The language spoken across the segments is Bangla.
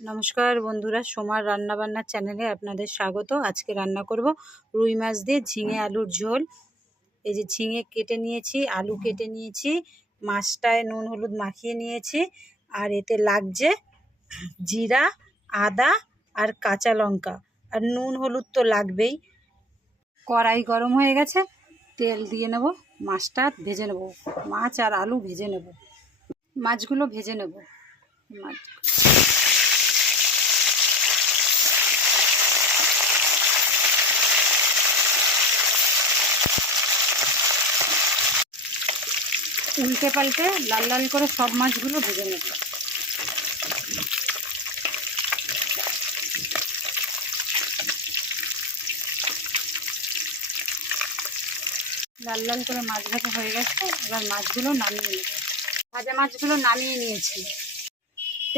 নমস্কার বন্ধুরা, সোমার রান্নাবান্নার চ্যানেলে আপনাদের স্বাগত। আজকে রান্না করব রুই মাছ দিয়ে ঝিঙে আলুর ঝোল। এই যে ঝিঙে কেটে নিয়েছি, আলু কেটে নিয়েছি, মাছটায় নুন হলুদ মাখিয়ে নিয়েছি, আর এতে লাগছে জিরা, আদা আর কাঁচা লঙ্কা, আর নুন হলুদ তো লাগবেই। কড়াই গরম হয়ে গেছে, তেল দিয়ে নেব, মাছটা ভেজে নেব। মাছ আর আলু ভেজে নেব, মাছগুলো ভেজে নেব। মাছ উল্টে পাল্টে লাল লাল করে সব মাছগুলো ভেজে নেব। লাল লাল করে মাছ ভাজা হয়ে গেছে, এবার মাছগুলো নামিয়ে নেব। ভাজা মাছগুলো নামিয়ে নিয়েছি,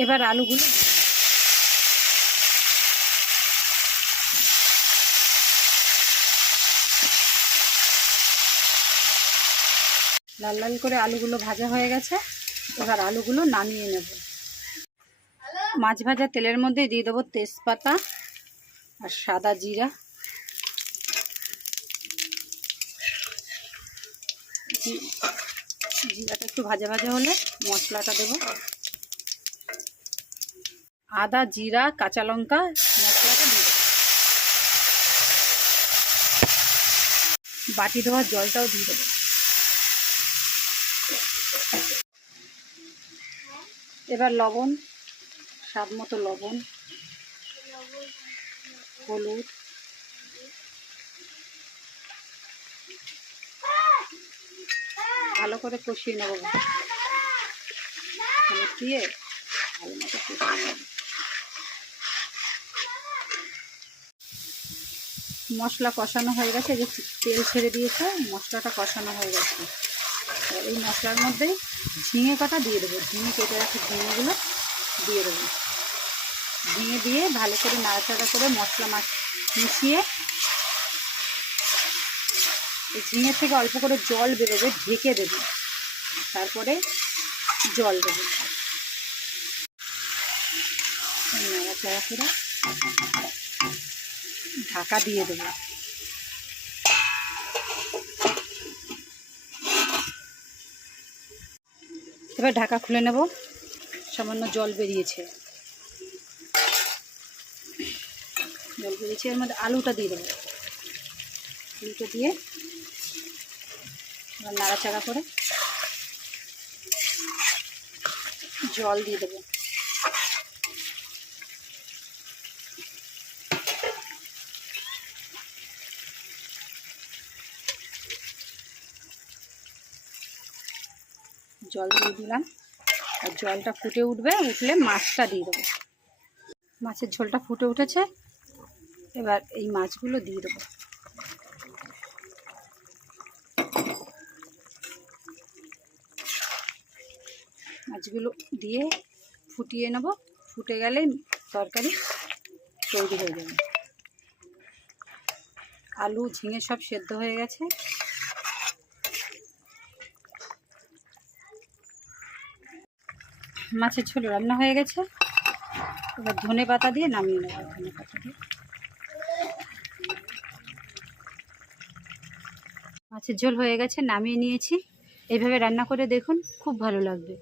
এবার আলুগুলো লাল লাল করে আলুগুলো ভাজা হয়ে গেছে, এবার আলুগুলো নামিয়ে নেব। মাছ ভাজা তেলের মধ্যে দিয়ে দেবো তেজপাতা আর সাদা জিরা। জিরাটা একটু ভাজা ভাজা হলে মশলাটা দেবো। আদা, জিরা, কাঁচা লঙ্কা মশলাটা দিয়ে দেবো। বাটি ধোয়ার জলটাও দিয়ে দেবো। এবার লবণ, স্বাদ মতো লবণ, হলুদ, ভালো করে কষিয়ে নেব। হলুদ দিয়ে ভালো মতো কষিয়ে নেব। মশলা কষানো হয়ে গেছে, যে তেল ছেড়ে দিয়েছে, মশলাটা কষানো হয়ে গেছে। এই মশলার মধ্যেই ঝিঙে কাটা দিয়ে দেবো। ঝিঙে কেটে রাখা ঝিঙেগুলো দিয়ে দেবো। ঝিঙে দিয়ে ভালো করে নাড়াচাড়া করে মশলা মিশিয়ে, এই ঝিঙে থেকে অল্প করে জল বেরোবে, ঢেকে দেবে, তারপরে জল দেবে। নাড়াচাড়া করে ঢাকা দিয়ে দেবো। এবার ঢাকা খুলে নেব। সামান্য জল বেরিয়েছে, এর মধ্যে আলুটা দিয়ে দেবো। আলুটা দিয়ে এবার নাড়াচাড়া করে জল দিয়ে দেবো। জল দিয়ে দিলাম, আর জলটা ফুটে উঠবে, উঠলে মাছটা দিয়ে দেবো। মাছের ঝোলটা ফুটে উঠেছে, এবার এই মাছগুলো দিয়ে দেবো। মাছগুলো দিয়ে ফুটিয়ে নেব। ফুটে গেলে তরকারি তৈরি হয়ে যাবে। আলু ঝিঙে সব সেদ্ধ হয়ে গেছে। মাছের ঝোল রান্না হয়ে গেছে, এবার ধনে পাতা দিয়ে নামিয়ে নেব। ধনে পাতা দিয়ে মাছের ঝোল হয়ে গেছে, নামিয়ে নিয়েছি। এইভাবে রান্না করে দেখুন, খুব ভালো লাগবে।